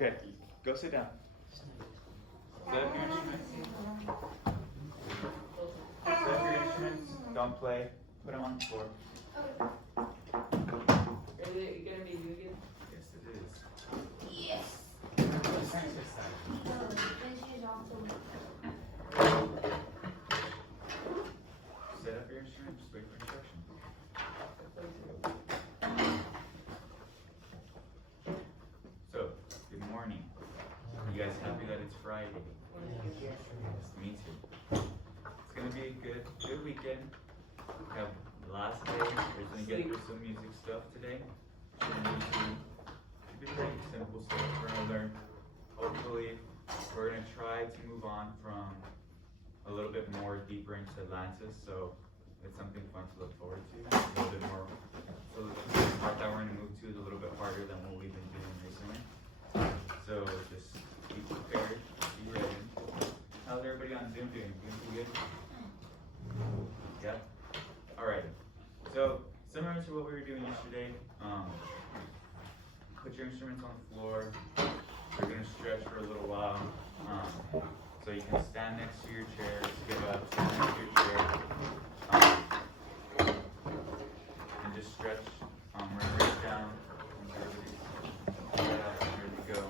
Okay, go sit down. Set up your instruments. Set up your instruments. Don't play. Put them on the floor. Is it gonna be you again? Yes, it is. Yes. Let's turn to this side. Set up your instruments. Just wait for instructions. So, good morning. You guys happy that it's Friday? Yes, me too. It's gonna be a good weekend. We have the last day. We're gonna get through some music stuff today. Should be pretty simple stuff. We're gonna learn. Hopefully, we're gonna try to move on from a little bit more deeper into Atlantis. So it's something fun to look forward to. A little bit more. So the part that we're gonna move to is a little bit harder than what we've been doing recently. So just be prepared, be ready. How's everybody on Zoom doing? Doing pretty good? Yeah? Alright. So similar to what we were doing yesterday, put your instruments on the floor. We're gonna stretch for a little while. So you can stand next to your chair, get up, stand next to your chair. And just stretch. We're gonna reach down. Here we go.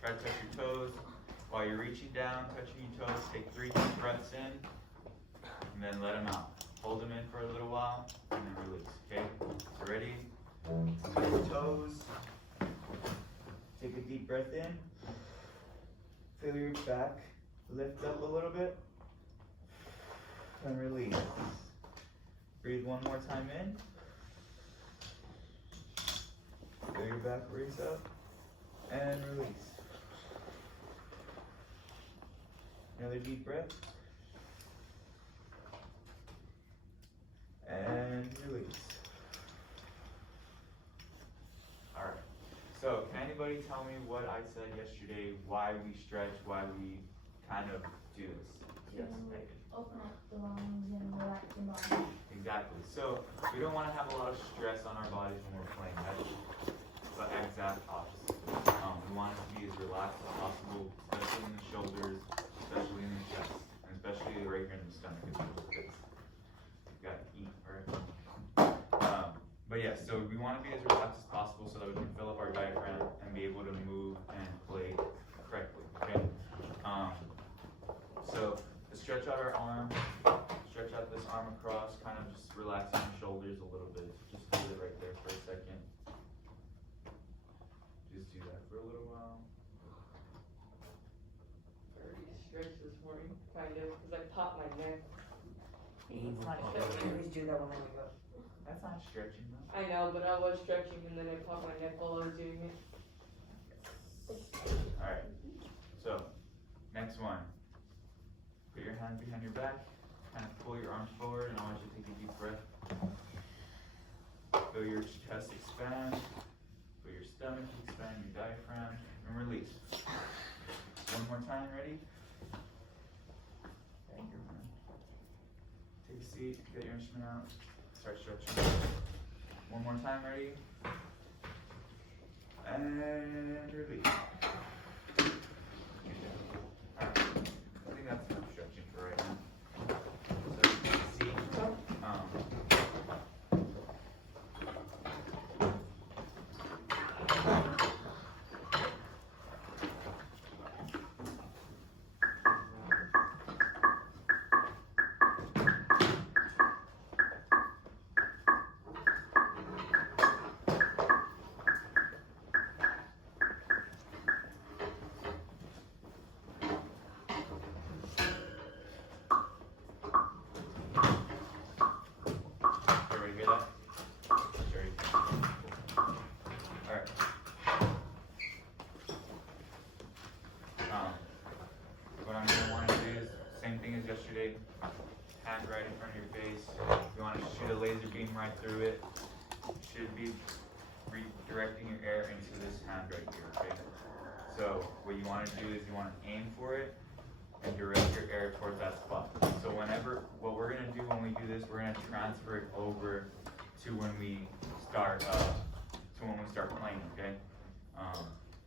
Try to touch your toes. While you're reaching down, touching your toes, take 3 deep breaths in, and then let them out. Hold them in for a little while, and then release, okay? So ready? Touch your toes. Take a deep breath in. Feel your back lift up a little bit, and release. Breathe one more time in. Feel your back raise up, and release. Another deep breath. And release. Alright. So, can anybody tell me what I said yesterday, why we stretch, why we kind of do this? Yes, Megan. Open up the lungs and relax your body. Exactly. So, we don't want to have a lot of stress on our bodies when we're playing. That's the exact opposite. We want it to be as relaxed as possible, especially in the shoulders, especially in the chest, and especially right here in the stomach. Because you've got to eat, right? But yeah, so we want to be as relaxed as possible so that we can fill up our diaphragm and be able to move and play correctly. Okay. So to stretch out our arm, stretch out this arm across, kind of just relaxing your shoulders a little bit. Just hold it right there for a second. Just do that for a little while. I already stretched this morning, kind of, because I popped my neck. It's not stretching. We always do that when we go. That's not stretching though. I know, but I was stretching and then I popped my neck while I was doing it. Alright. So, next one. Put your hand behind your back. Kind of pull your arms forward, and I want you to take a deep breath. Feel your chest expand. Feel your stomach expand, your diaphragm, and release. One more time, ready? Thank you, man. Take a seat, get your instrument out, start stretching. One more time, ready? And release. Alright, I think that's enough stretching for right now. So you can see, everybody hear that? Very good. Alright. What I'm going to want to do is same thing as yesterday. hand right in front of your face. You want to shoot a laser beam right through it. You should be redirecting your air into this hand right here, okay? So what you want to do is you want to aim for it and direct your air towards that spot. So what we're going to do when we do this, we're going to transfer it over to when we start playing, okay?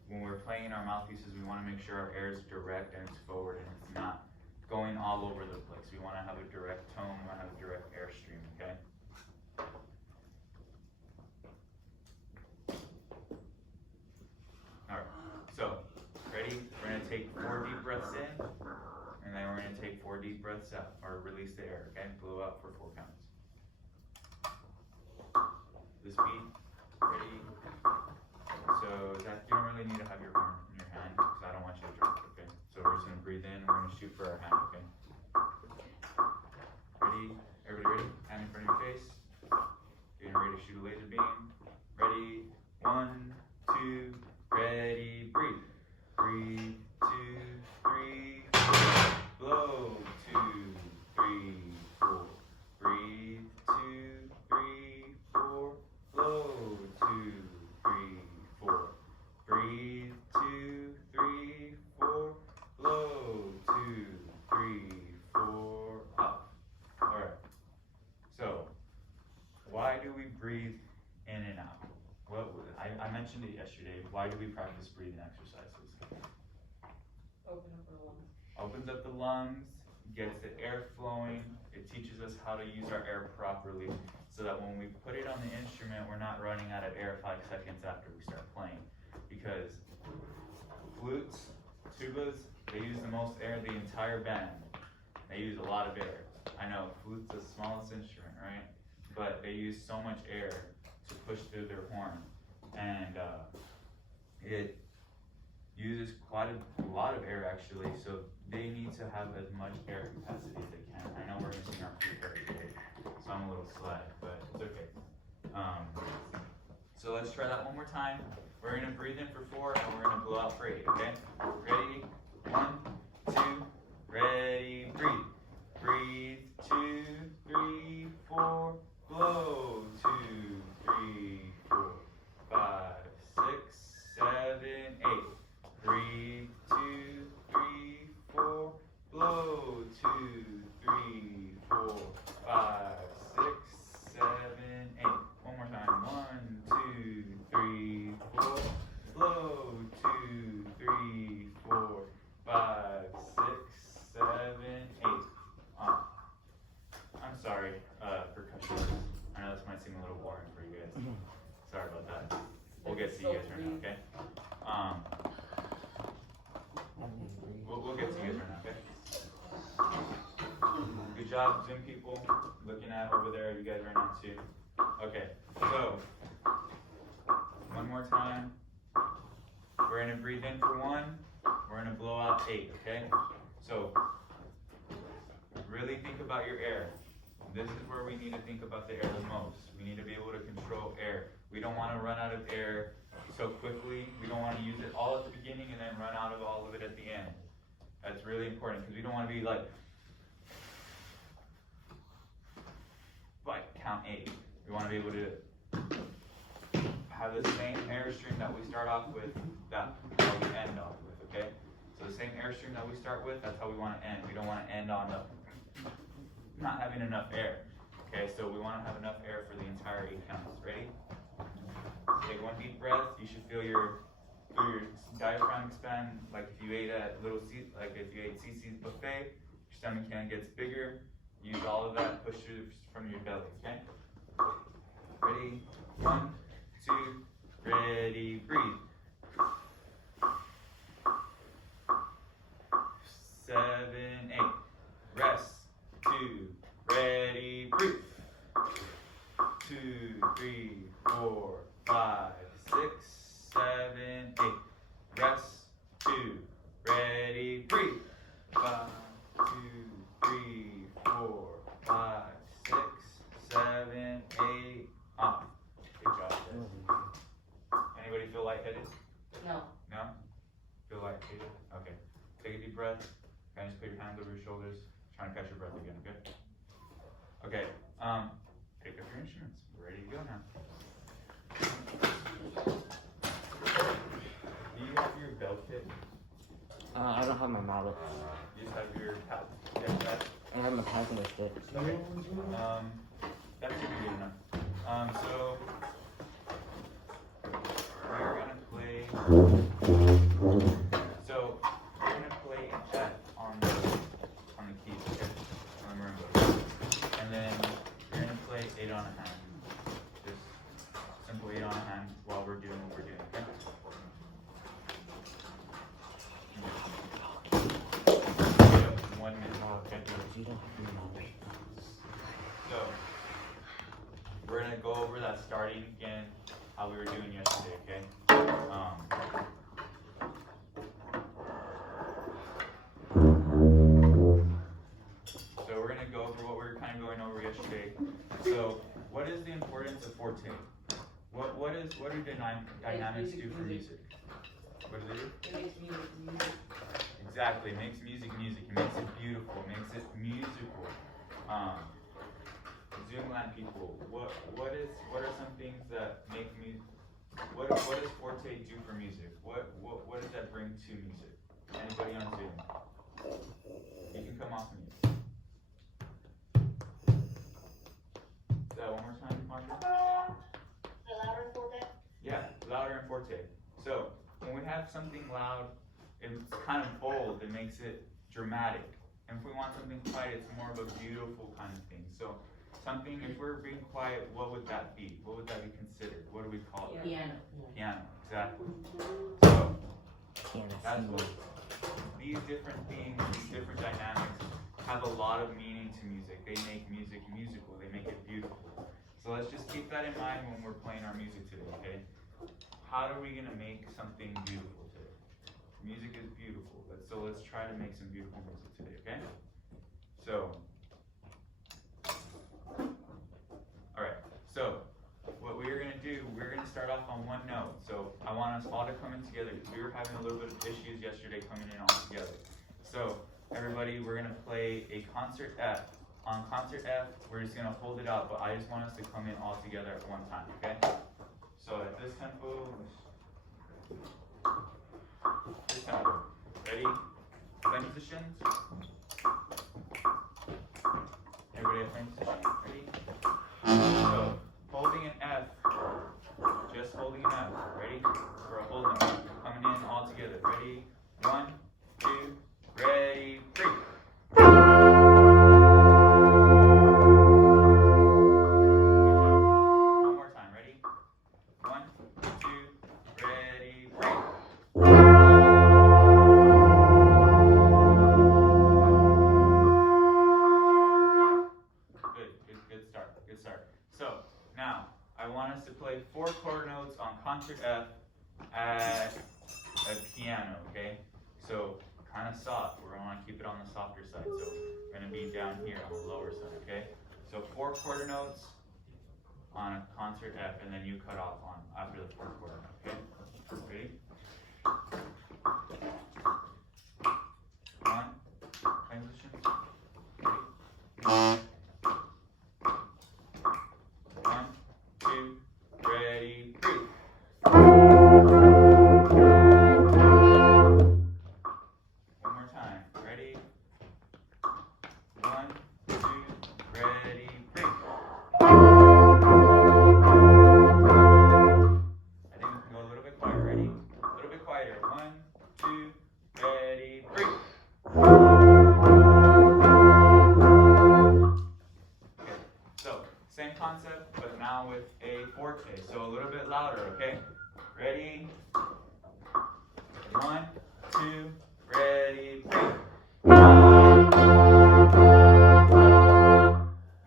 When we're playing our mouthpieces, we want to make sure our air is direct and it's forward and it's not going all over the place. We want to have a direct tone, we want to have a direct airstream, okay? Alright, so, ready? We're going to take 4 deep breaths in, and then we're going to take 4 deep breaths out, or release the air, okay? Blow out for 4 counts. The speed, ready? So, Zach, you don't really need to have your horn in your hand, because I don't want you to drop it, okay? So we're just going to breathe in, we're going to shoot for our hand, okay? Ready? Everybody ready? Hand in front of your face. Getting ready to shoot a laser beam. Ready? 1, 2, ready, breathe. Breathe, 2, 3, 4. Blow, 2, 3, 4. Breathe, 2, 3, 4. Blow, 2, 3, 4. Breathe, 2, 3, 4. Blow, 2, 3, 4. Up. Alright. So, why do we breathe in and out? Well, I mentioned it yesterday. Why do we practice breathing exercises? Open up the lungs. Opens up the lungs, gets the air flowing. It teaches us how to use our air properly so that when we put it on the instrument, we're not running out of air 5 seconds after we start playing. Because flutes, tubas, they use the most air, the entire band. They use a lot of air. I know, flute's the smallest instrument, right? But they use so much air to push through their horn. And it uses quite a lot of air actually, so they need to have as much air capacity as they can. I know we're missing our flute air today, so I'm a little slack, but it's okay. So let's try that one more time. We're gonna breathe in for 4 and we're gonna blow out for 8, okay? Ready? 1, 2, ready, breathe. Breathe, 2, 3, 4, blow, 2, 3, 4, 5, 6, 7, 8. Breathe, 2, 3, 4, blow, 2, 3, 4, 5, 6, 7, 8. One more time. 1, 2, 3, 4, blow, 2, 3, 4, 5, 6, 7, 8. I'm sorry, percussion. I know this might seem a little boring for you guys. Sorry about that. We'll get to you guys right now, okay? We'll get to you guys right now, okay? Good job, Zoom people. Looking at over there, you guys right now too. Okay, so one more time. We're gonna breathe in for 1. We're gonna blow out 8, okay? So really think about your air. This is where we need to think about the air the most. We need to be able to control air. We don't want to run out of air so quickly. We don't want to use it all at the beginning and then run out of all of it at the end. That's really important because we don't want to be like count 8. We want to be able to have the same airstream that we start off with that we end off with, okay? So the same airstream that we start with, that's how we want to end. We don't want to end on not having enough air. Okay, so we want to have enough air for the entire 8 counts. Ready? Take 1 deep breath. You should feel your diaphragm expand like if you ate at CC's buffet. Your stomach can gets bigger. Use all of that. Push through from your belly. Okay. Ready? 1, 2, ready. Breathe. 7, 8. Rest. 2, ready, breathe. 2, 3, 4, 5, 6, 7, 8. Rest. 2, ready, breathe. 5, 2, 3, 4, 5, 6, 7, 8. Off. Good job, guys. Anybody feel lightheaded? No. No? Feel lightheaded? Okay. Take a deep breath. Kind of just put your hands over your shoulders. Trying to catch your breath again, okay? Okay, pick up your instruments. We're ready to go now. Do you have your bell kit? I don't have my mallet. You just have your pad? Yeah, I have my paddle with it. okay. That should be good enough. So we're gonna play. So we're gonna play in F on the keys, okay? On the marimba. And then we're gonna play 8 on a hand. Just simple 8 on a hand while we're doing what we're doing, okay? Yep, 1 minute. Okay. You don't have your mallet. So we're gonna go over that starting again, how we were doing yesterday, okay? So we're gonna go over what we were kind of going over yesterday. So what is the importance of forte? What do dynamics do for music? What do they do? It makes music music. Exactly, it makes music music. It makes it beautiful. It makes it musical. Zoomland people, what are some things that make music? What does forte do for music? What does that bring to music? Anybody on Zoom? You can come off mute. Say that one more time, Marshall. The louder forte? Yeah, louder and forte. So when we have something loud, it's kind of bold. It makes it dramatic. And if we want something quiet, it's more of a beautiful kind of thing. So something, if we're being quiet, what would that be? What would that be considered? What do we call it? Piano. Piano, exactly. So Can't that's see what me. these different things, these different dynamics have a lot of meaning to music. They make music musical. They make it beautiful. So let's just keep that in mind when we're playing our music today, okay? How are we gonna make something beautiful today? Music is beautiful. Let's try to make some beautiful music today, okay? So, all right. So, what we're gonna do, we're gonna start off on one note. So, I want us all to come in together. We were having a little bit of issues yesterday coming in all together. So, everybody, we're gonna play a concert F. On concert F, we're just gonna hold it out, but I just want us to come in all together at one time, okay? So, at this tempo. This tempo. Ready? Play positions. Everybody at play position. Ready? So, holding an F. Just holding an F. Ready? For a hold note. Coming in all together. Ready? 1, 2, ready, 3. Good job. One more time. Ready? 1, 2, ready, 3. Good start. Good start. So now I want us to play 4 chord notes on concert F at a piano. Okay. So kind of soft. We're gonna keep it on the softer side. So we're gonna be down here on the lower side. Okay. So 4 quarter notes on a concert F, and then you cut off on after the 4 quarter note. Okay. Ready? 1. Playing position. Ready? 1, 2, ready, 3. One more time. Ready? 1, 2, ready, 3. I think we can go a little bit quieter. Ready? A little bit quieter. 1, 2, ready, 3. Okay, so same concept, but now with a forte. So a little bit louder, okay? Ready? 1, 2, ready, 3.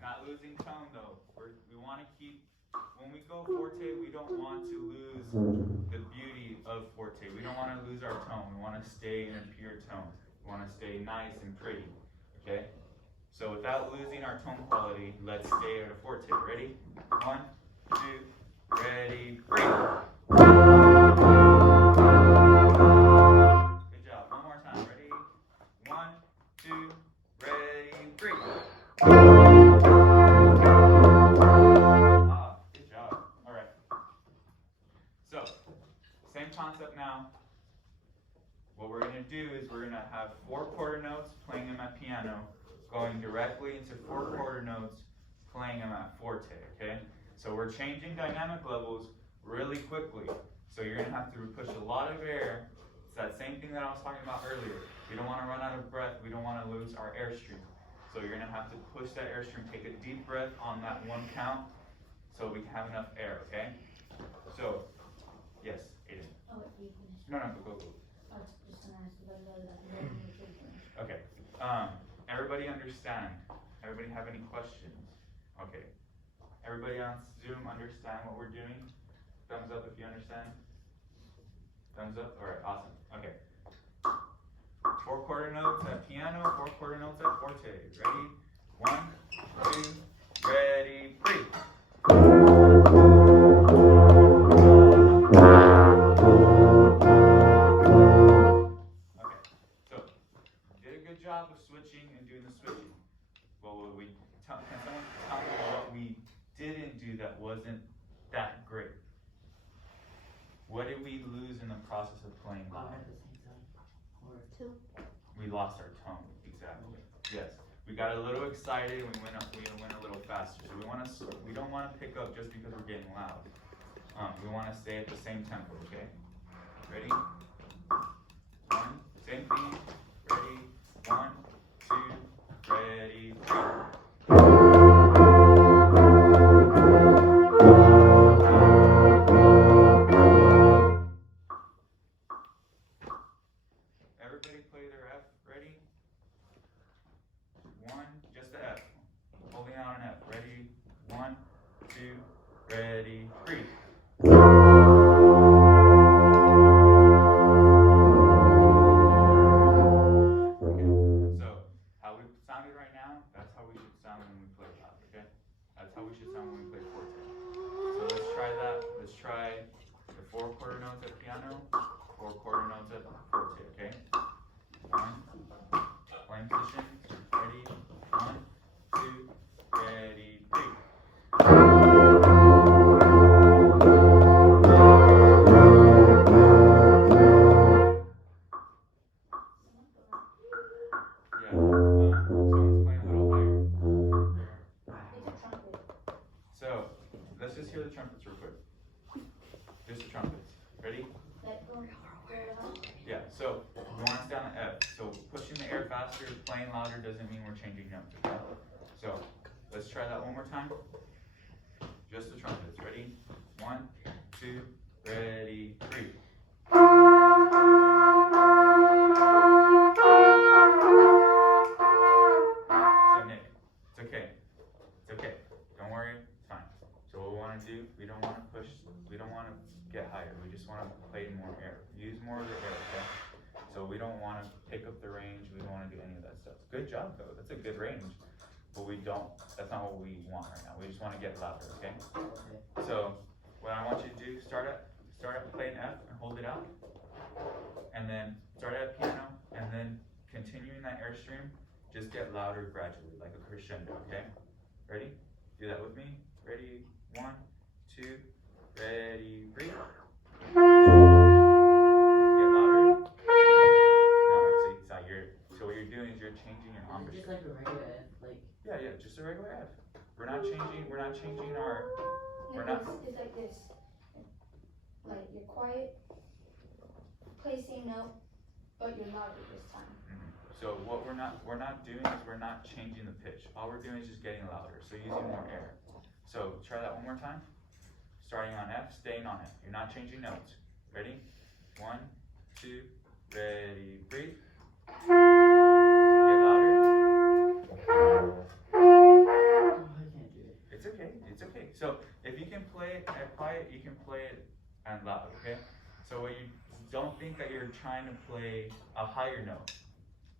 Not losing tone though. We want to keep, when we go forte, we don't want to lose the beauty of forte. We don't want to lose our tone. We want to stay in a pure tone. We want to stay nice and pretty, okay? So without losing our tone quality, let's stay at a forte. Ready? 1, 2, ready, 3. Good job. One more time. Ready? 1, 2, ready, 3. do is we're gonna have 4 quarter notes, playing them at piano, going directly into 4 quarter notes, playing them at forte, okay? So we're changing dynamic levels really quickly. So you're gonna have to push a lot of air. It's that same thing that I was talking about earlier. We don't wanna run out of breath, we don't wanna lose our airstream. So you're gonna have to push that airstream, take a deep breath on that 1 count, so we can have enough air, okay? So, yes, Aiden. Oh, you finished. No, go. I was just gonna ask about that. Okay, everybody understand? Everybody have any questions? Okay. Everybody on Zoom understand what we're doing? Thumbs up if you understand. Thumbs up? Alright, awesome. Okay. 4 quarter notes at piano, 4 quarter notes at forte. Ready? 1, 2, ready, 3. Okay, so did a good job of switching and doing the switching. Well, can someone tell me what we didn't do that wasn't that great? What did we lose in the process of playing All loud? at the same time. Or We lost our tone, exactly. Yes, we got a little excited and we went a little faster. So we don't want to pick up just because we're getting loud. We want to stay at the same tempo, okay? Ready? 1, same thing. Ready? 1, 2, ready, 3. Everybody play their F. Ready? 1, just the F. Holding out an F. Ready? 1, 2, ready, 3. Okay, so how we sounded right now, that's how we should sound when we play loud, okay? That's how we should sound when we play forte. So let's try that. Let's try the 4 quarter notes at piano, 4 quarter notes at forte, okay? 1, playing position, ready, 1, 2, ready, 3. Yeah, someone's playing a little higher. It's a trumpet. So, let's just hear the trumpets real quick. Just the trumpets. Ready? Let go. Yeah, so we want to stay on the F. So pushing the air faster, playing louder doesn't mean we're changing notes, okay? So let's try that one more time. Just the trumpets. Ready? 1, 2, ready, 3. So Nick, it's okay. It's okay. Don't worry, it's fine. So what we want to do, we don't want to push, we don't want to get higher. We just want to play more air. Use more of the air, okay? So we don't want to pick up the range. We don't want to do any of that stuff. Good job though. That's a good range. But we don't, that's not what we want right now. We just want to get louder, okay? okay. So what I want you to do, start at playing F and hold it out. And then start at piano and then continuing that airstream, just get louder gradually, like a crescendo, okay? Ready? Do that with me. Ready? 1, 2, ready, 3. Get louder. No, so what you're doing is you're changing your Is it just embouchure. like a regular F? Like, Yeah, just a regular F. We're not changing our, we're not, It's like this. Like you're quiet, play same note, but you're louder this time. so what we're not doing is we're not changing the pitch. All we're doing is just getting louder, so using more air. So try that one more time. Starting on F, staying on it. You're not changing notes. Ready? 1, 2, ready, breathe. Get louder. oh, I can't do it. It's okay, it's okay. So if you can play it at quiet, you can play it and loud, okay? So what you don't think that you're trying to play a higher note.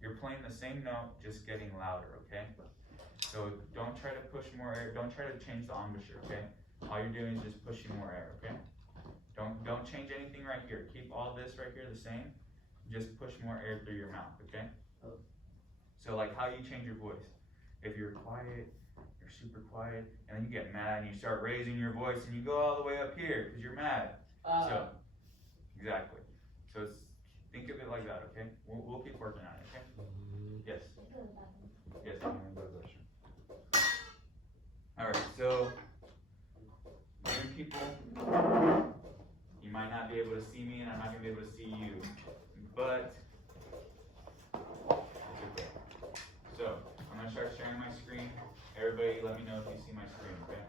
You're playing the same note, just getting louder, okay? So don't try to push more air, don't try to change the embouchure, okay? All you're doing is just pushing more air, okay? Don't change anything right here. Keep all this right here the same. Just push more air through your mouth, okay? Oh. So like how you change your voice. If you're quiet, you're super quiet, and then you get mad and you start raising your voice and you go all the way up here because you're mad. So, exactly. So it's Think of it like that, okay? We'll keep working on it, okay? Yes. Yes, I'm gonna go to the restroom. Alright, so new people, you might not be able to see me and I'm not gonna be able to see you, but it's okay. So I'm gonna start sharing my screen. Everybody let me know if you see my screen, okay?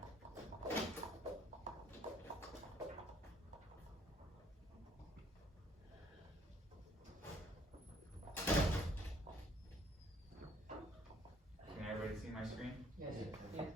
Can everybody see my screen? Yes, yes.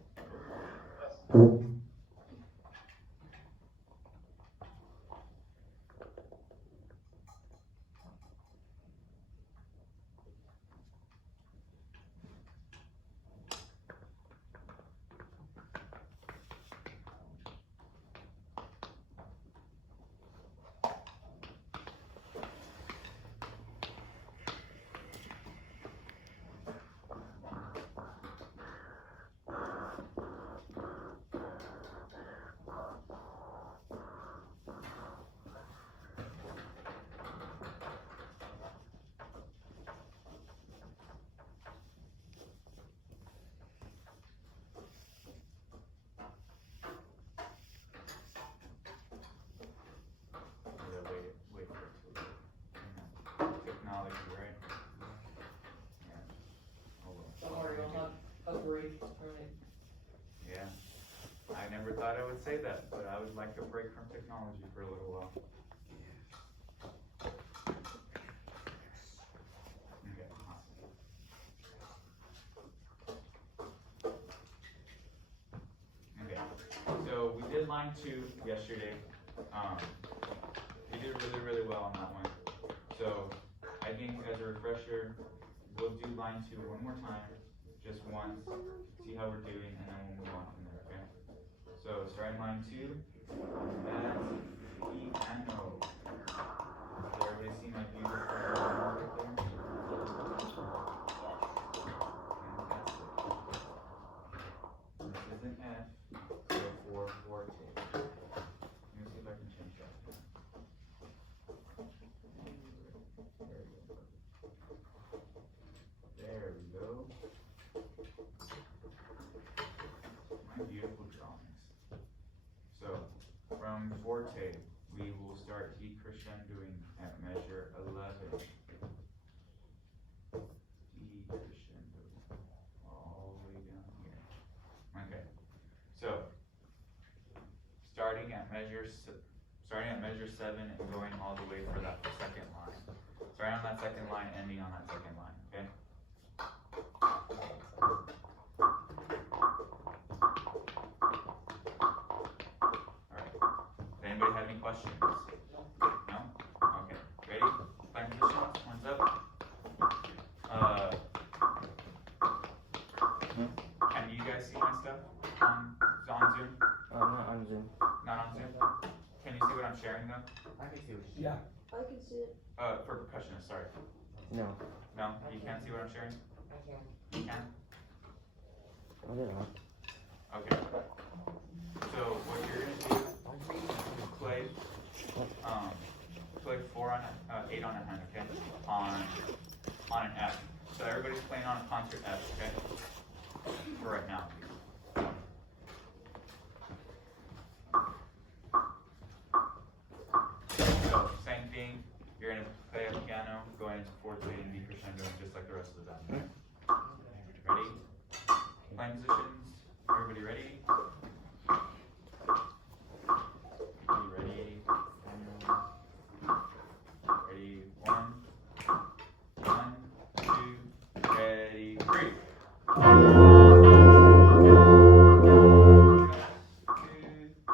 Yeah, wait for it to load. Technology, right? Yeah. Oh, well. Don't worry, you'll have a break from it. Yeah. I never thought I would say that, but I would like a break from technology for a little while. Okay, awesome. Okay, so we did line 2 yesterday. We did really, really well on that one. So I think as a refresher, we'll do line 2 one more time, just once, see how we're doing, and then we'll move on from there, okay? So starting line 2, that's piano. Does everybody see my beautiful right there? Fantastic. This is an F, so 4 forte. Let me see if I can change that. There we go. My beautiful drawings. So, from forte, we will start decrescendoing at measure 11. Decrescendo. All the way down here. Okay. So, starting at measure 7 and going all the way for that second line. Starting on that second line, ending on that second line, okay? Alright. Does anybody have any questions? No? Okay. Ready? Playing positions, hands up. Can you guys see my stuff on Zoom? Not on Zoom. Not on Zoom? Can you see what I'm sharing though? I can see what Yeah. I can see it. For percussionists, sorry. No. No? You can't see what I'm sharing? Okay. You can? I don't know. Okay. So what you're gonna do is play 4 on 8 on a hand, okay? On an F. So everybody's playing on a concert F, okay? For right now. So same thing. You're gonna play a piano, going into forte and decrescendo, just like the rest of the band. Ready? Playing positions. Everybody ready? Ready? Ready? 1, 2, ready, 3. 2,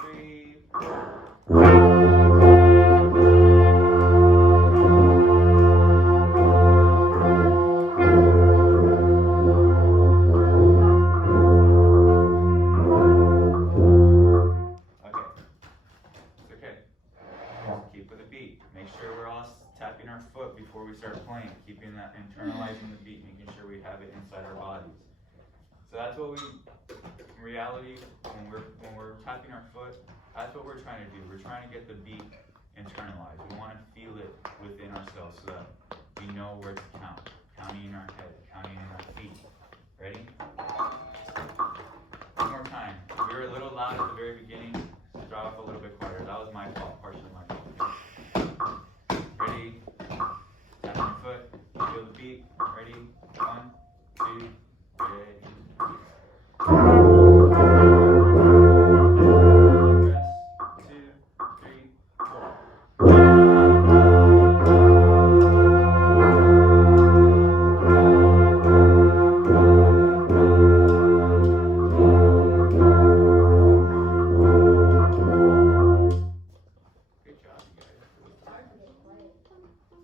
3, 4. Keep with the beat. Make sure we're all tapping our foot before we start playing. Keeping that, internalizing the beat, making sure we have it inside our bodies. So that's what in reality, when we're tapping our foot, that's what we're trying to do. We're trying to get the beat internalize. We want to feel it within ourselves so that we know where to count. Counting in our head, counting in our feet. Ready? One more time. We were a little loud at the very beginning. Draw off a little bit quieter. That was my fault, partially my fault. Ready? Tap on your foot. Feel the beat. Ready? 1, 2, ready. Rest. 2, 3, 4. Good job, you guys. It's hard to get quiet.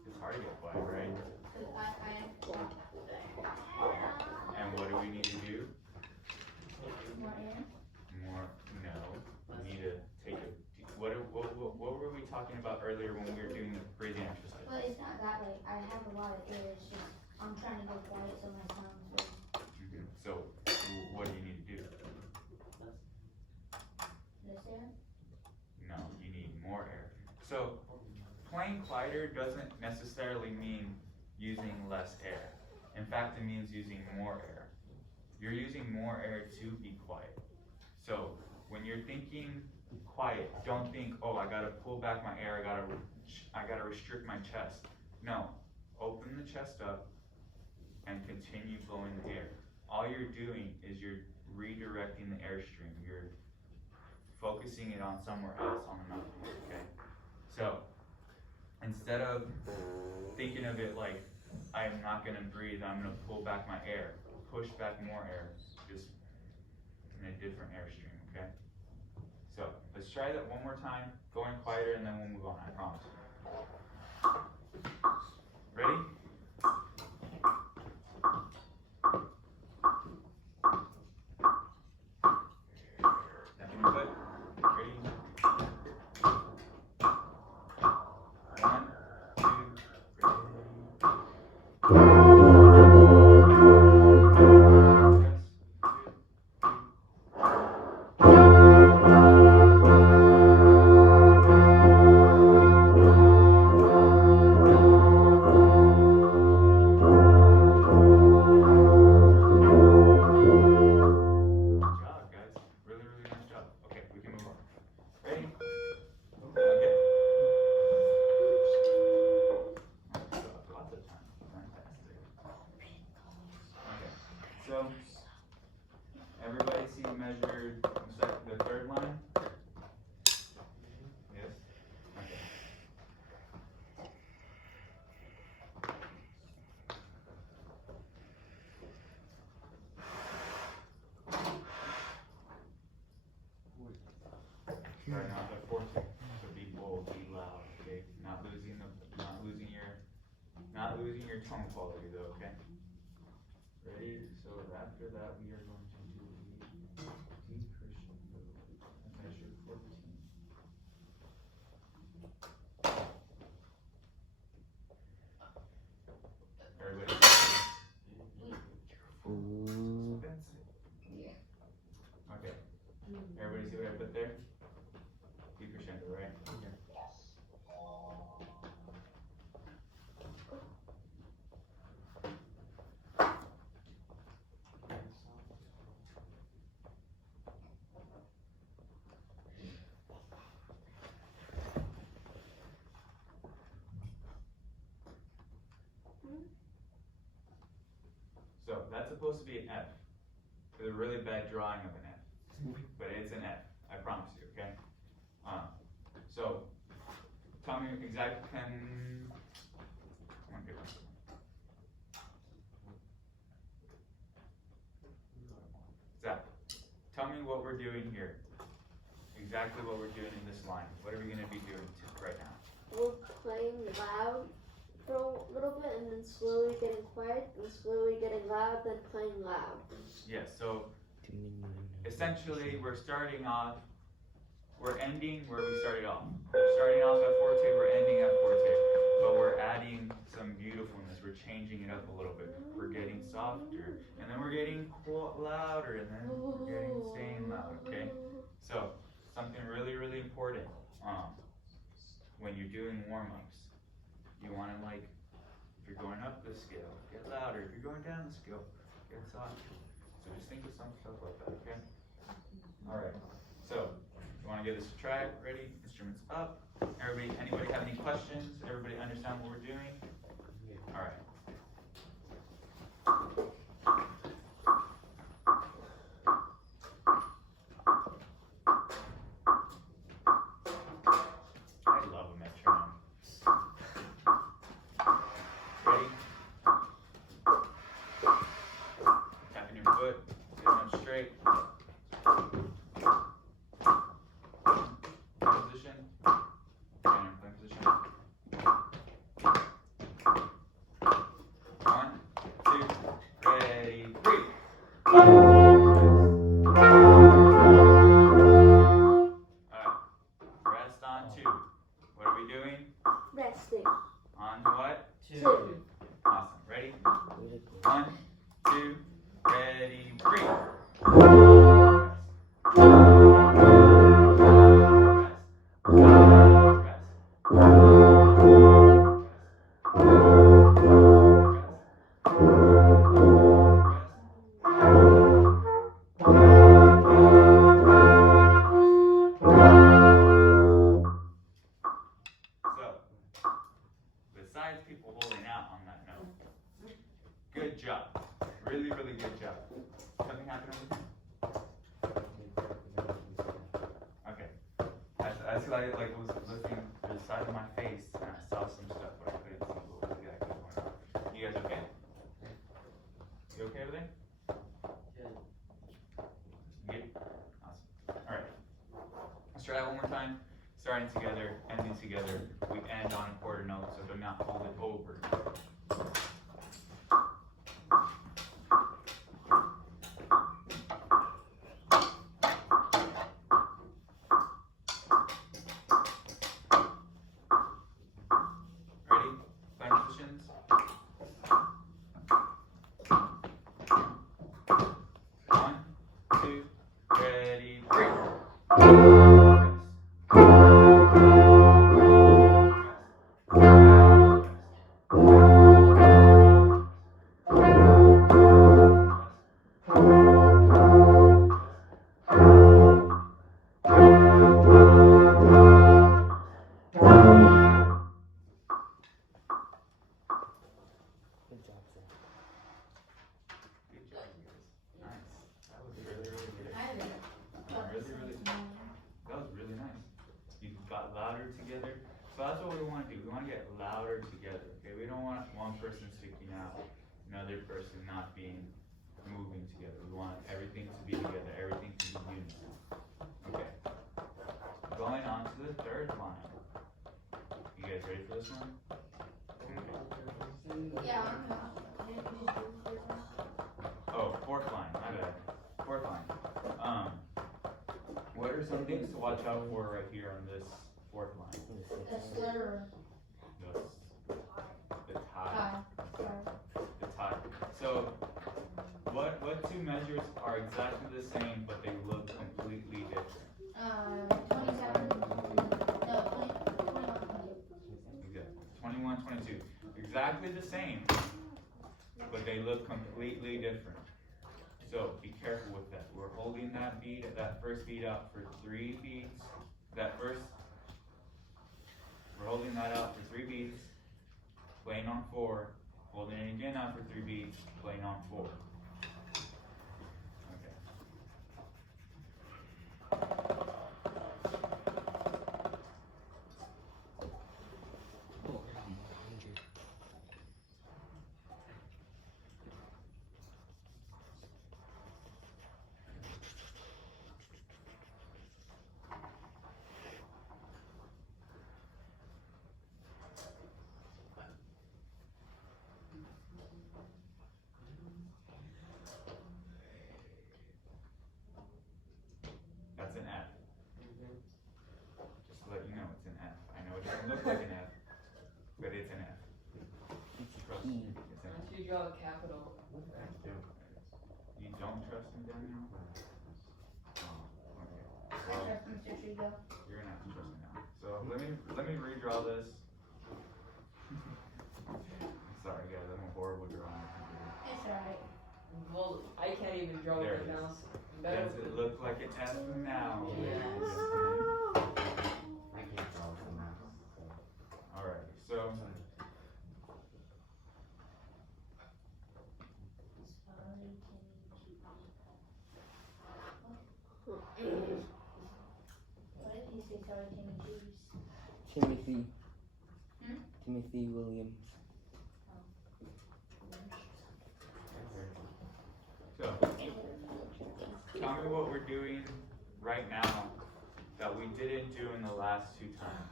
It's hard to get quiet, right? Cause I am And what do we need to do? more air. More, no. We need to take a, what were we talking about earlier when we were doing the breathing exercise? But it's not that like I have a lot of air. It's just I'm trying to go quiet so my sounds will. So, what do you need to do? This air. No, you need more air. So, playing quieter doesn't necessarily mean using less air. In fact, it means using more air. You're using more air to be quiet. So, when you're thinking quiet, don't think, oh, I gotta pull back my air, I gotta restrict my chest. No, open the chest up and continue blowing the air. All you're doing is you're redirecting the airstream. You're focusing it on somewhere else on the mouth, okay? So, instead of thinking of it like, I'm not gonna breathe, I'm gonna pull back my air, push back more air, just in a different airstream, okay? So, let's try that one more time, going quieter, and then we'll move on, I promise. Ready? Tap your foot. Ready? 1, 2, Good job, guys. Really, really nice job. Okay, we can move on. Ready? Okay. Lots of time. Fantastic. Okay. So, everybody see measured the third line? Yes? Okay. Starting off at 14. So be bold, be loud, okay? Not losing your tone quality though, okay? Ready? So after that we are going to do the decrease measure 14. Everybody Yeah. okay. Everybody see what I put there? D crescendo, right? So that's supposed to be an F. It's a really bad drawing of an F, but it's an F. I promise you. Okay. So tell me exactly. Come on, get this. Zach, tell me what we're doing here. Exactly what we're doing in this line. What are we going to be doing right now? We're playing loud for a little bit and then slowly getting quiet and slowly getting loud, then playing loud. Yes, so essentially we're starting off, we're ending where we started off. We're starting off at forte, we're ending at forte, but we're adding some beautifulness, we're changing it up a little bit. We're getting softer, and then we're getting louder, and then we're staying loud, okay? So, something really, really important. when you're doing warm-ups, you wanna like, if you're going up the scale, get louder. If you're going down the scale, get softer. So just think of some stuff like that, okay? Alright, so, you wanna give this a try? Ready? Instruments up. Anybody have any questions? Everybody understand what we're doing? Alright. I love a metronome. Ready? Tapping your foot, sit up straight. Position. And in plank position. 1, 2, ready, 3. Alright, rest on 2. What are we doing? Resting. On what? 2. Awesome. Ready? 1, 2, ready, 3. So, besides people holding out on that note, good job. Really, really good job. Something happened over here? Okay. I was like was looking to the side of my face and I saw some stuff, but I couldn't see what was exactly going on. You guys okay? You okay over there? Good? Awesome. Alright. Let's try that one more time. Starting together, ending together. We end on a quarter note, so do not hold it over. Ready? Plank positions. 1, 2, ready, 3. Good job, sir. Good job, you guys. Nice. That was really, really good. I did. That was really nice. You got louder together. So that's what we want to do. We want to get louder together. Okay, we don't want one person sticking out, another person not moving together. We want everything to be together, everything to be unison. Okay. Going on to the third line. You guys ready for this one? Yeah, Oh, fourth line, my bad. Fourth line. What are some things to watch out for right here on this fourth line? the slur. The tie. The tie. So, what two measures are exactly the same, but they look completely different? 27, no, 21, 22. Exactly the same, but they look completely different. So be careful with that. We're holding that first beat out for 3 beats. We're holding that out for 3 beats, playing on 4, holding it again out for 3 beats, playing on 4. Okay. That's an F. Just to let you know, it's an F. I know it doesn't look like an F, but it's an F. Trust me, it's an F. Unless you draw a capital. You don't trust me, Daniel? Oh, okay. I trust Mr. Trigo. You're gonna have to trust me now. So let me redraw this. Sorry guys, I'm a horrible drawer. It's alright. Well, I can't even draw There with it the is. mouse. Better Does it look like an F now? Yes. I can't draw with the mouse. So. Alright, so What did he say? Sorry, Timmy Jews. Timothy. Hmm? Timothy Williams. so tell me what we're doing right now that we didn't do in the last 2 times.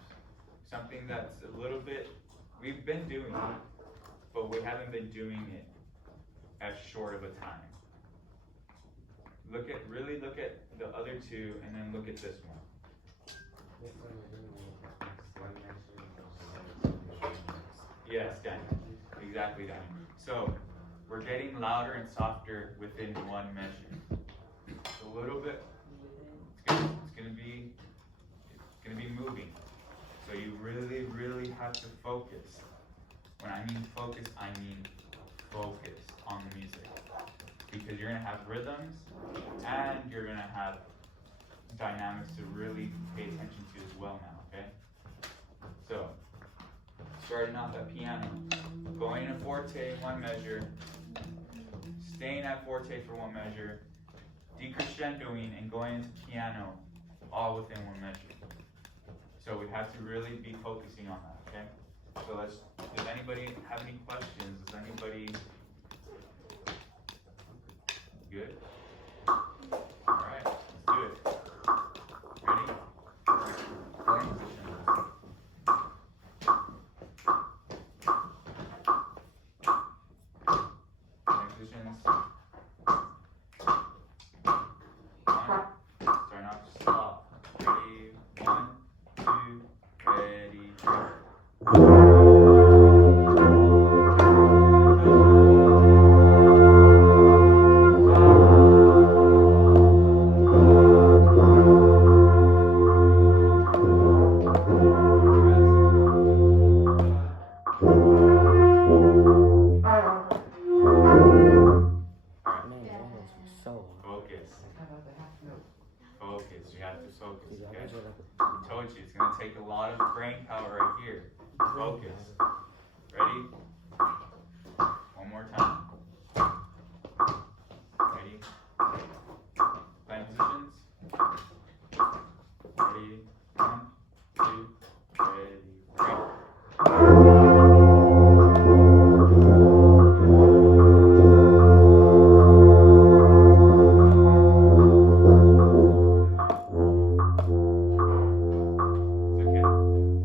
Something that's a little bit, we've been doing it, but we haven't been doing it as short of a time. Really look at the other 2 and then look at this one. This one we're doing it. One measure. Yes, Danny. Exactly, Danny. So, we're getting louder and softer within 1 measure. It's a little bit, it's gonna be moving. So you really have to focus. When I mean focus, I mean focus on the music. Because you're gonna have rhythms and you're gonna have dynamics to really pay attention to as well now, okay? So, starting off at piano, going in a forte, 1 measure, staying at forte for 1 measure, decrescendoing and going into piano, all within 1 measure. So we have to really be focusing on that, okay? So does anybody have any questions? Does anybody, good? Alright, let's do it. Ready? Playing positions. Playing positions. 1, starting off stop. Ready? 1, 2, ready, go. Man, that was so. Focus. How about the half note? Focus. You have to focus, Dude, that okay? was like I told you, it's gonna take a lot of brain power right here. Focus. Ready? 1 more time. Ready? Playing positions. Ready? 1, 2, ready, break. It's okay.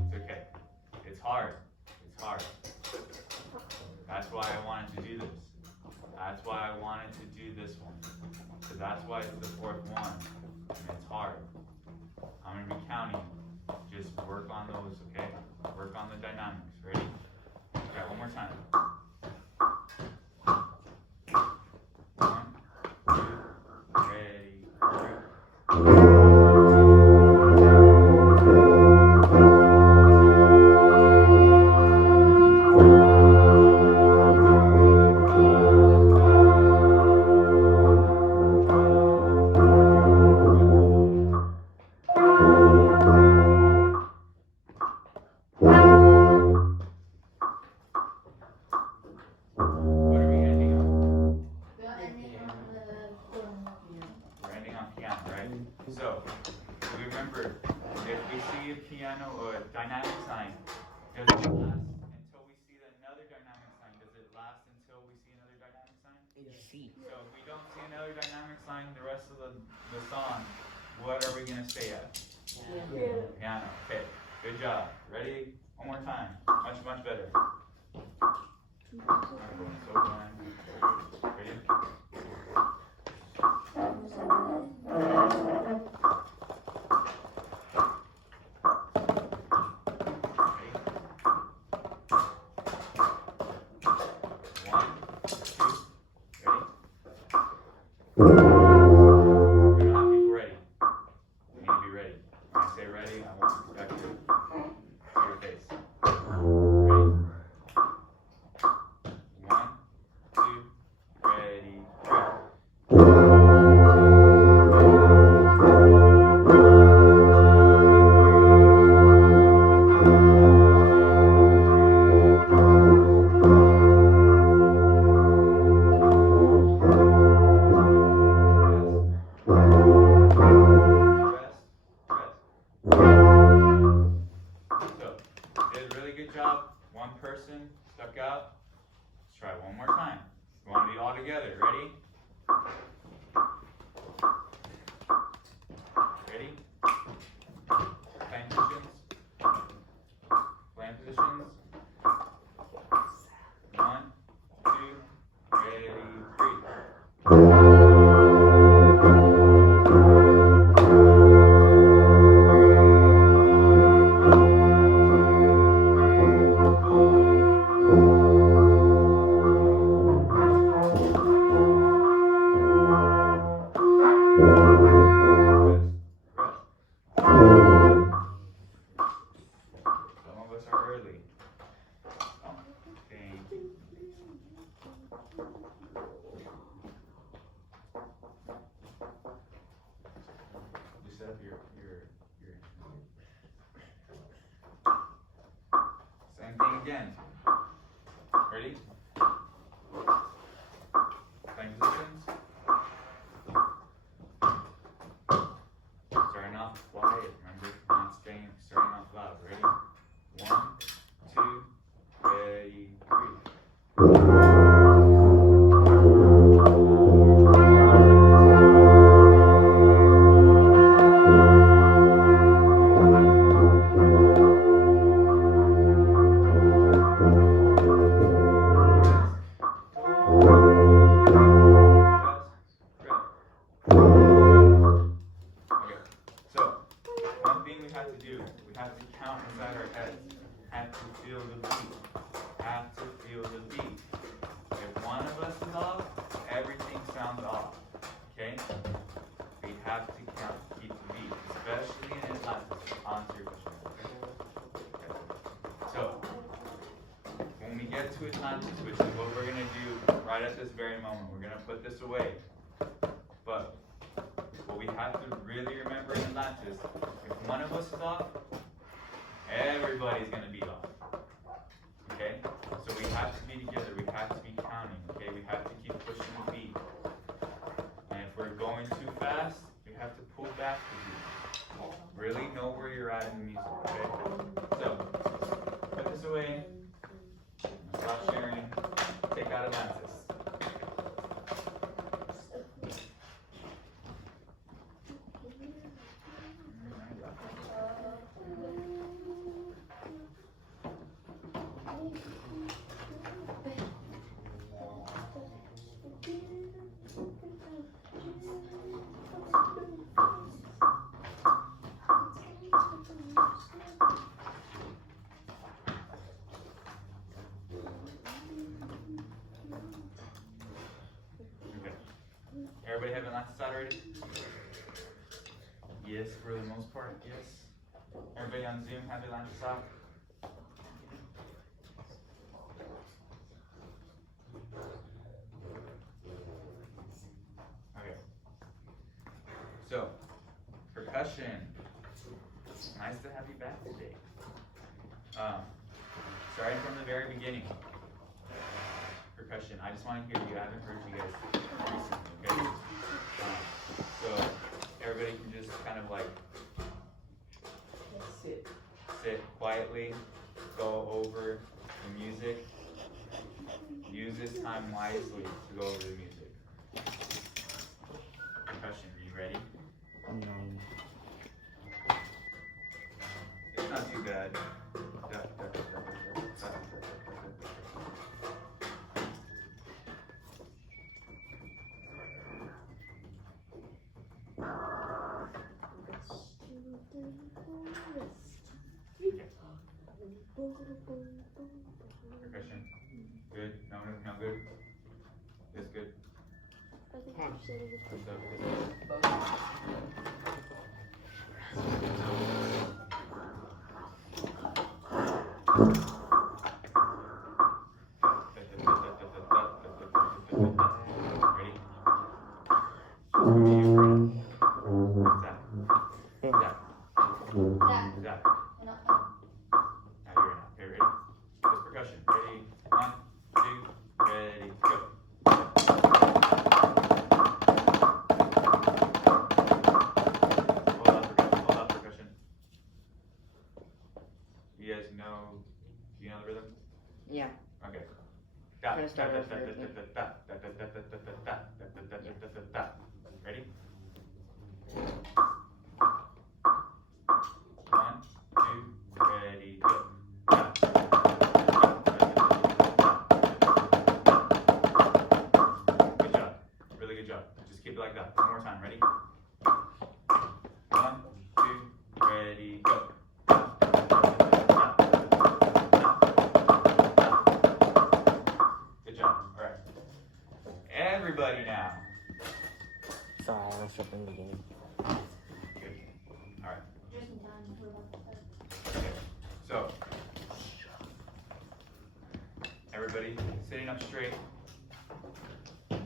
It's okay. It's hard. It's hard. That's why I wanted to do this. That's why I wanted to do this one. Because that's why it's the 4th one. And it's hard. I'm going to be counting. Just work on those, okay? Work on the dynamics. Ready? Okay, 1 more time. 1, 2, ready, break. What are we ending on? The ending on the We're ending on piano, right? So, remember, if we see a piano or a dynamic sign, does it last until we see another dynamic sign? Does it last until we see another dynamic sign? C. So if we don't see another dynamic sign the rest of the song, what are we gonna stay at? Yeah. Piano. Okay, good job. Ready? 1 more time. Much better. Everyone's so blind. Ready? Ready? 1, 2, ready? We don't have people ready. We need to be ready. When I say ready, I want you to set up your same thing again. Ready? Same positions. Starting off quiet, remember, not starting off loud. Ready? 1, 2, ready, 3. Okay, so one thing we have to do, we have to count inside our heads. Have to feel the beat. Have to feel the beat. If one of us is off, everything sounds off. Okay? We have to count, keep the beat, especially in Atlantis. Answer your question. Okay. So when we get to Atlantis, which is what we're gonna do right at this very moment, we're gonna put this away. But what we have to really remember in Atlantis, if one of us is off, everybody's gonna be off. Okay? So we have to be together, we have to be counting, okay? We have to keep pushing the beat. And if we're going too fast, we have to pull back the beat. Really know where you're at in the music, okay? So, put this away, stop sharing, take out Atlantis. Everybody have Atlantis out already? Yes, for the most part, yes. Everybody on Zoom have Atlantis out? Okay. So, percussion. Nice to have you back today. Starting from the very beginning. Percussion. I just want to hear you. I haven't heard you guys recently, okay? So everybody can just kind of like sit quietly, go over the music. Use this time wisely to go over the music. Percussion, are you ready? It's not too bad. Percussion. Good. No, good. It's good. I think you're sitting with Good stuff, good Ready? Zach. That. And up. Now you're in. Okay, ready? This percussion. Ready? 1, 2, ready, go. Hold up percussion. You guys know, do you know the rhythm? Yeah. Okay. Ready? 1, 2, ready, go. Good job. Really good job. Just keep it like that. One more time. Ready? 1, 2, ready, go. Good job. All right. Everybody now. Sorry, I messed up in the beginning. Good. All right. Just in time. Okay. So, everybody sitting up straight.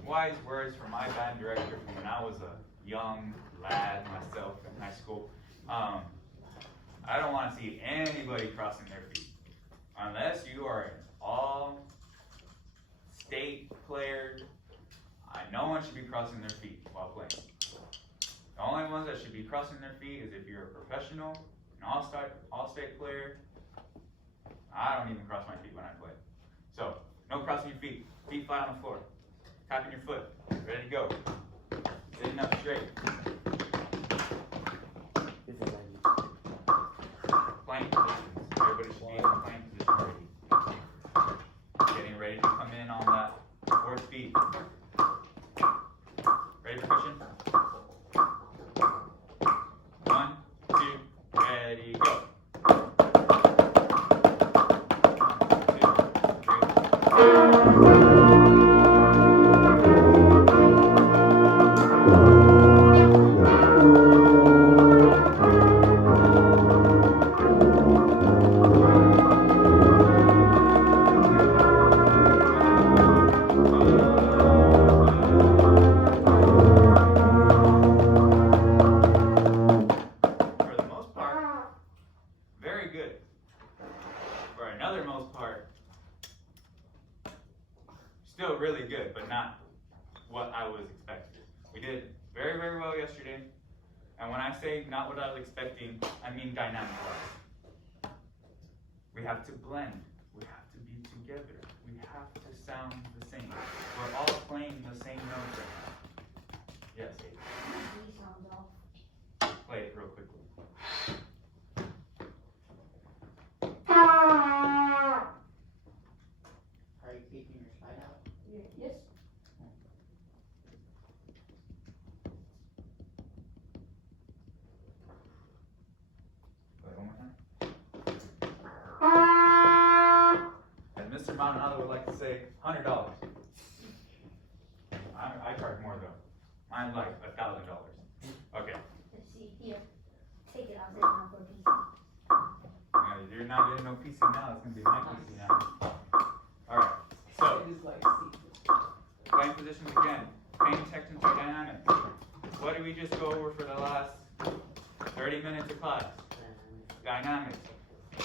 Wise words from my band director from when I was a young lad myself in high school, I don't want to see anybody crossing their feet. Unless you are an all-state player, no one should be crossing their feet while playing. The only ones that should be crossing their feet is if you're a professional, an all-state player. I don't even cross my feet when I play. So, no crossing your feet. Feet flat on the floor. Tapping your foot. Ready to go. Sitting up straight. This is like Playing positions. Everybody should be in the playing position already. Getting ready to come in on that fourth beat. Ready for cushion? 1, 2, ready, go. 1, 2, 3. For the most part, very good. For another most part, still really good, but not what I was expecting. We did very, very well yesterday. And when I say not what I was expecting, I mean dynamic-wise. We have to blend. We have to be together. We have to sound the same. We're all playing the same notes right now. Yes, Aiden. He sounds off. Play it real quickly. Are you keeping your slide out? Yes. Play it one more time. And Mr. Maldonado would like to say $100. I charge more though. Mine's like $1,000. Okay. Let's see here. Take it out there now for PC. You're not getting no PC now. It's gonna be my PC now. All right. So It is like secret. playing positions again. Paying attention to dynamics. What did we just go over for the last 30 minutes of class? Dynamics.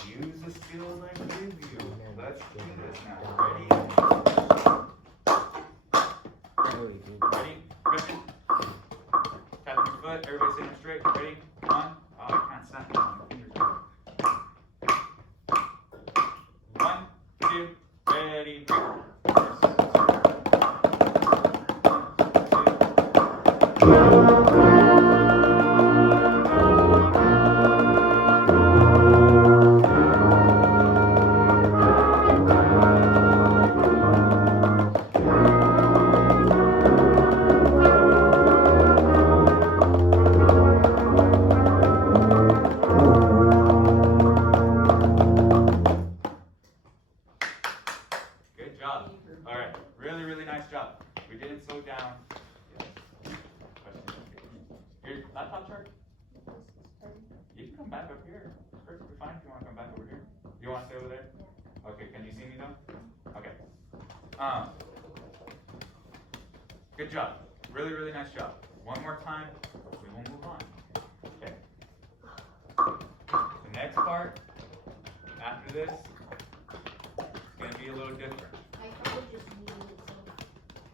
Use the skills I give you. Let's do this now. Ready? really good. Ready? Cushion. Tapping your foot. Everybody sitting up straight. Ready? 1. Oh, I can't snap it on my fingers. 1, 2, ready, go. 'em. Good job. Really, really nice job. One more time, we will move on. Okay. The next part, after this, is going to be a little different. I probably just needed it so.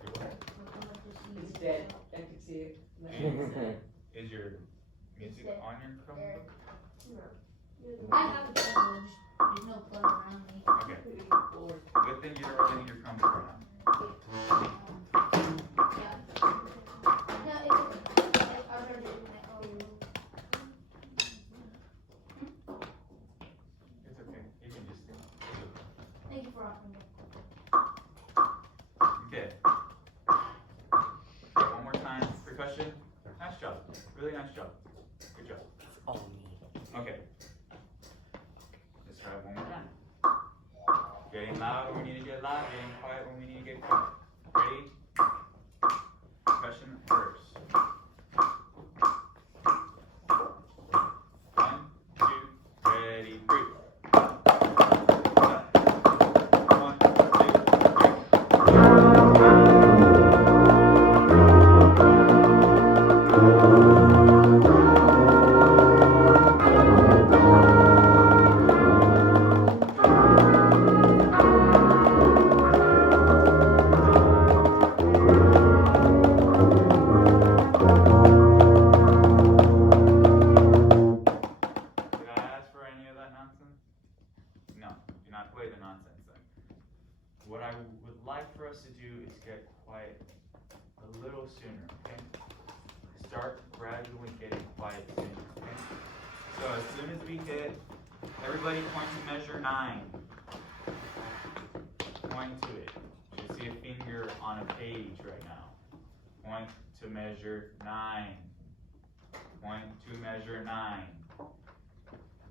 Your what? I probably just needed It's it dead. so. I can see it. Is your music on your Chromebook? I have a plug, there's no plug around me. Okay. Good thing you're running your Chromebook right now. Yeah. No, it's okay. I heard it in my audio. It's okay. You can just do it. Thank you for offering it. Okay. Okay, one more time. Percussion. Nice job. Really nice job. Good job. It's all me. Okay. Let's try it one more time. Getting loud when we need to get loud, getting quiet when we need to get quiet. Ready? Percussion first. 1, 2, ready, breathe. 1, 2, 3. sooner, okay? Start gradually getting quiet sooner, okay? So as soon as we hit, everybody point to measure 9. Point to it. You see a finger on a page right now. Point to measure 9. Point to measure 9.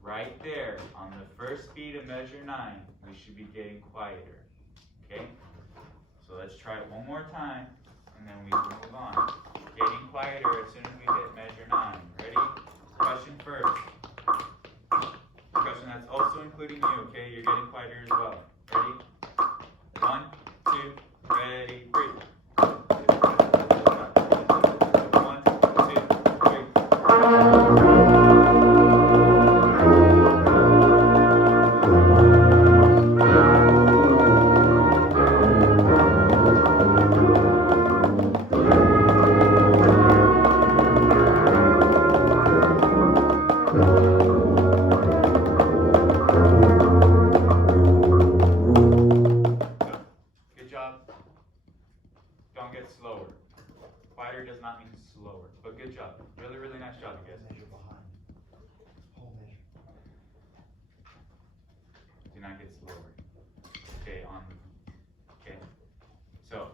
Right there, on the first beat of measure 9, we should be getting quieter, okay? So let's try it one more time, and then we can move on. Getting quieter as soon as we hit measure 9. Ready? Question first. Question that's also including you, okay? You're getting quieter as well. Ready? 1, 2, ready, breathe. 1, 2, 3. Good job. Don't get slower. Quieter does not mean slower, but good job. Really, really nice job, you guys. Measure behind. Whole measure. Do not get slower. Okay, okay. So,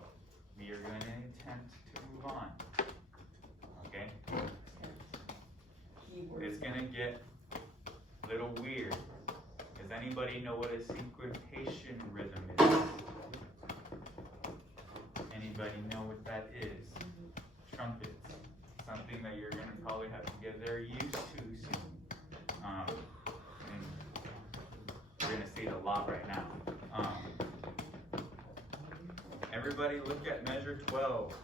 we are going to attempt to move on. Okay? Keyword. It's going to get a little weird. Does anybody know what a syncopation rhythm is? Anybody know what that is? Trumpets. Something that you're going to probably have to get very used to soon. And we're going to see it a lot right now. Everybody look at measure 12.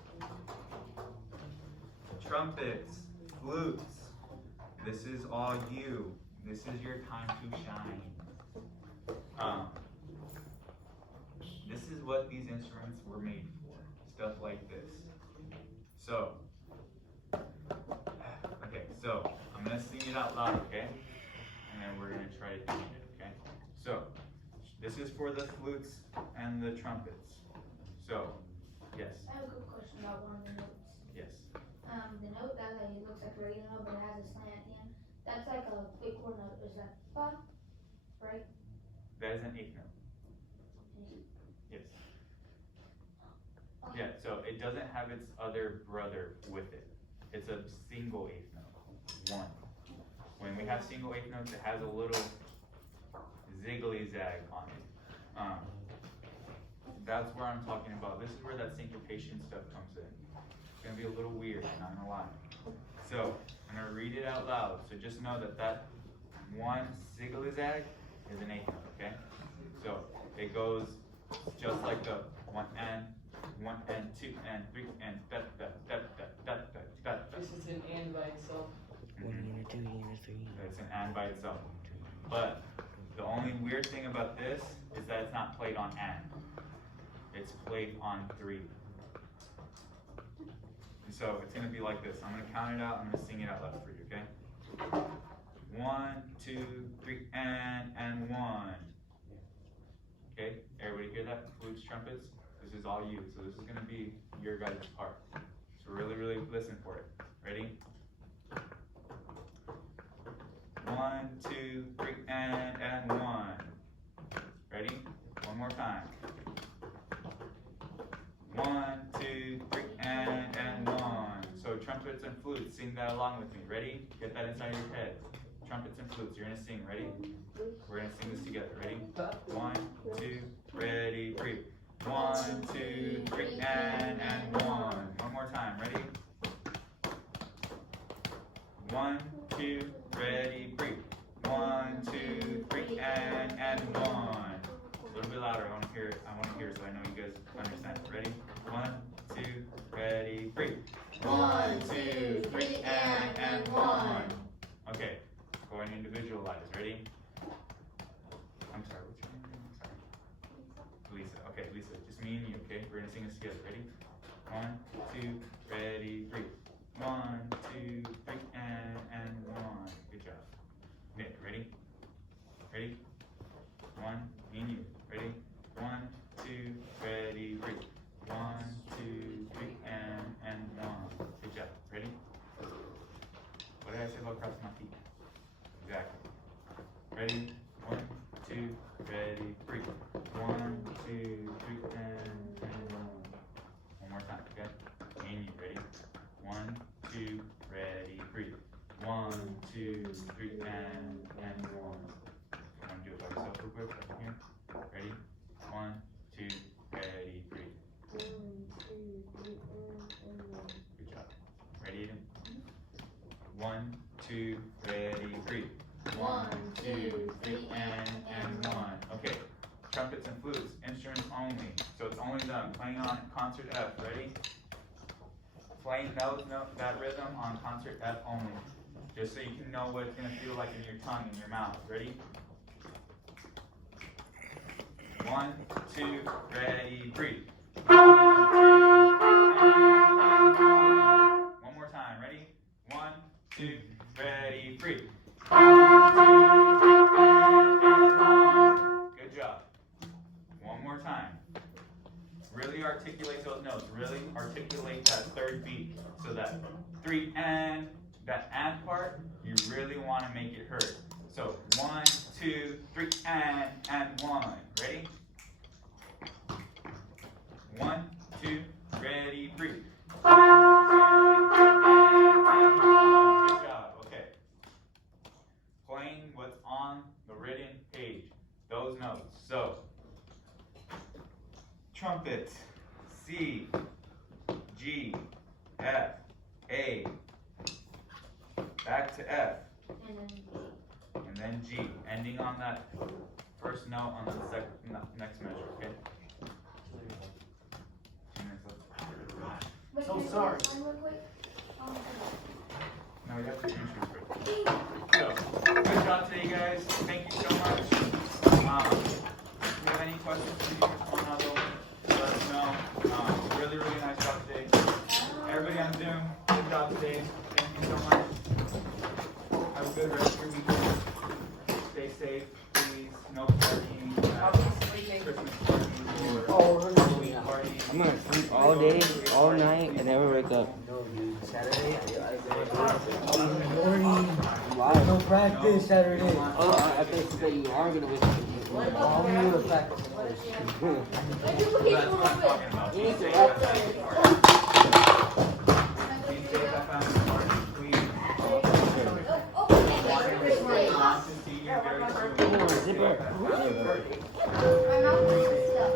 Trumpets, flutes. This is all you. This is your time to shine. This is what these instruments were made for. Stuff like this. So, okay, so I'm gonna sing it out loud, okay? And then we're gonna try to do it, okay? So, this is for the flutes and the trumpets. So, yes, I have a good question about one of the notes. yes. The note that like looks like a regular note but it has a slant at the end. That's like a big chord note. Is that fa? Right? That is an eighth note. Yes. Okay. Yeah, so it doesn't have its other brother with it. It's a single eighth note. 1. When we have single eighth notes, it has a little ziggly zag on it. That's where I'm talking about. This is where that syncopation stuff comes in. It's gonna be a little weird, I'm not gonna lie. So I'm gonna read it out loud. So just know that that 1 ziggly zag is an eighth note, okay? So it goes just like the 1 and 2 and 3 and da da da da da da da da. This is an and by itself. 1 and a 2 and a 3. It's an and by itself. But the only weird thing about this is that it's not played on and. It's played on 3. And so it's gonna be like this. I'm gonna count it out, I'm gonna sing it out loud for you, okay? 1, 2, 3, and 1. Okay, everybody hear that? Flutes, trumpets? This is all you, so this is gonna be your guys' part. So really, really listen for it. Ready? 1, 2, 3, and 1. Ready? One more time. 1, 2, 3, and 1. So trumpets and flutes, sing that along with me. Ready? Get that inside your head. Trumpets and flutes, you're gonna sing. Ready? We're gonna sing this together. Ready? 1, 2, ready, breathe. 1, 2, 3, and 1. One more time. Ready? 1, 2, ready, breathe. 1, 2, 3, and 1. A little bit louder. I want to hear it. I want to hear it so I know you guys understand. Ready? 1, 2, ready, breathe. 1, 2, 3, and 1. Okay. Go and individualize. Ready? I'm sorry. What's your name? I'm sorry. Lisa. Okay, Lisa. Just me and you. Okay. We're gonna sing this together. Ready? 1, 2, ready, breathe. 1, 2, 3, and 1. Good job. Okay, ready? Ready? 1, me and you. Ready? 1, 2, ready, breathe. 1, 2, 3, and go across my feet. Exactly. Ready? 1, 2, ready, 3. 1, 2, 3, and 1. One more time, okay? And you ready? 1, 2, ready, 3. 1, 2, 3, and 1. I'm gonna do it by yourself real quick, right here. Ready? 1, 2, ready, 3. 1, 2, 3, and 1. Good job. Ready, Eden? 1, 2, ready, 3. 1, 2, 3, and 1. Okay. Trumpets and flutes, instruments only. So it's only them playing on concert F. Ready? Playing that rhythm on concert F only. Just so you can know what it's gonna feel like in your tongue and your mouth. Ready? 1, 2, ready, 3. 1, 2, 3, and 1. One more time. Ready? 1, 2, ready, 3. 1, 2, 3, and 1. Good job. One more time. Really articulate those notes. Really articulate that third beat. So that 3 and, that and part, you really want to make it heard. So 1, 2, 3, and 1. Ready? 1, 2, ready, 3. 1, 2, 3, and 1. Good job. Okay. Playing what's on the written page. Those notes. So, trumpet, C, G, F, A, back to F, and then G, ending on that first note on the next measure, okay? 2 minutes left. Wait, So can I sorry. say one real quick? No, we got the finish first. So, good job today, guys. Thank you so much. If you have any questions, please respond on those. Let us know. Really, really nice job today. Everybody on Zoom, good job today. Thank you so much. Have a good rest of your weekend. Stay safe, please. No partying. I'll be sleeping. Christmas parties or Oh, we're gonna Halloween parties. I'm gonna sleep all day, all night, and never wake up. No, dude. Saturday, Why? no practice Saturday. Oh, I thought you said you are gonna wake up. I'll be able to practice. That's what I'm talking about. You need to Stay work. safe. Please stay at that family party, please. Want to see you very soon. Come on, zipper. My mouth is stuck.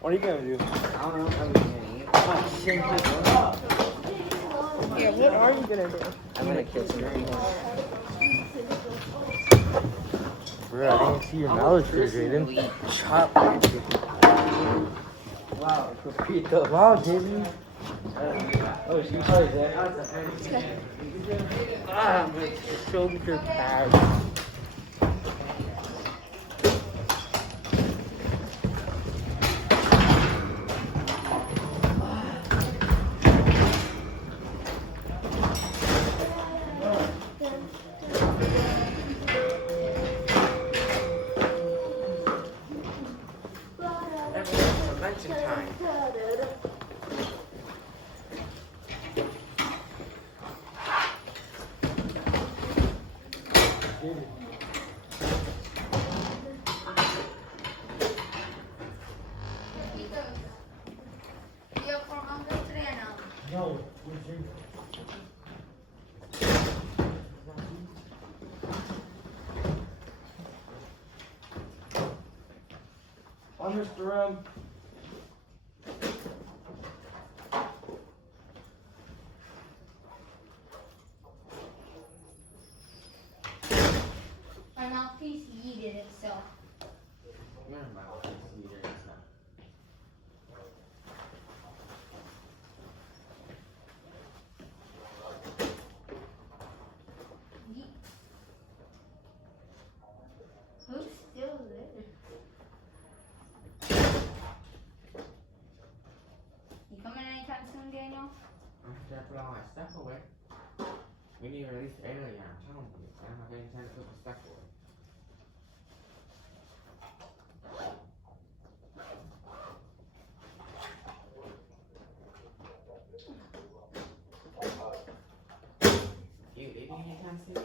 What are you gonna do? I don't know. I'm gonna eat. Yeah, what are you gonna do? I'm gonna kill some Bro, I didn't see your knowledge Jaden. Chop. Wow, Pepito. Wow, Disney. Oh, she saw that. Ah, my shoulder pads. Luncheon time. Yo, por Uncle Treno. No, Mr. My mouthpiece yeeted itself. Yeet. Who's still there? You coming anytime soon, Daniel? I'm just gonna put all my stuff away. We need to release earlier, I'm telling you. I'm not getting time to put the stuff away. You leaving anytime soon?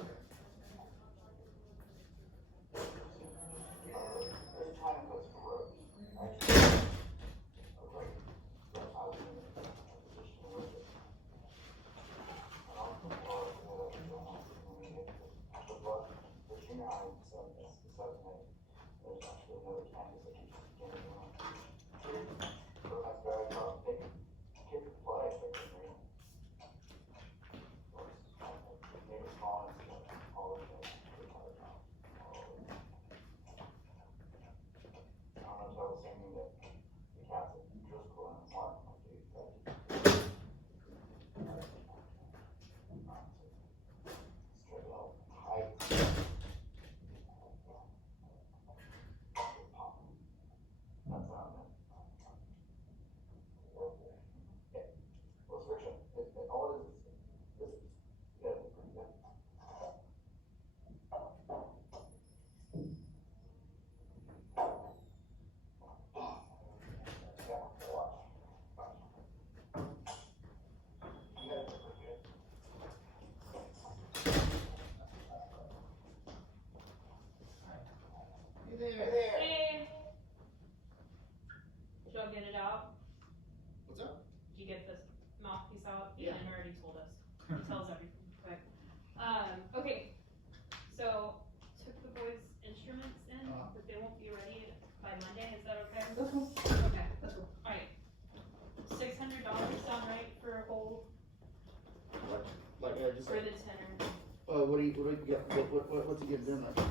Hey. Did y'all get it out? What's up? Did you get this mouthpiece out? Yeah. Ian already told us. He tells everything. Quick. Okay. So took the boys' instruments in, but they won't be ready by Monday. Is that okay? That's cool. Okay. That's cool. Alright. $600 sound right for a whole Like, just for the tenor. what do you get? What's he getting them? Like,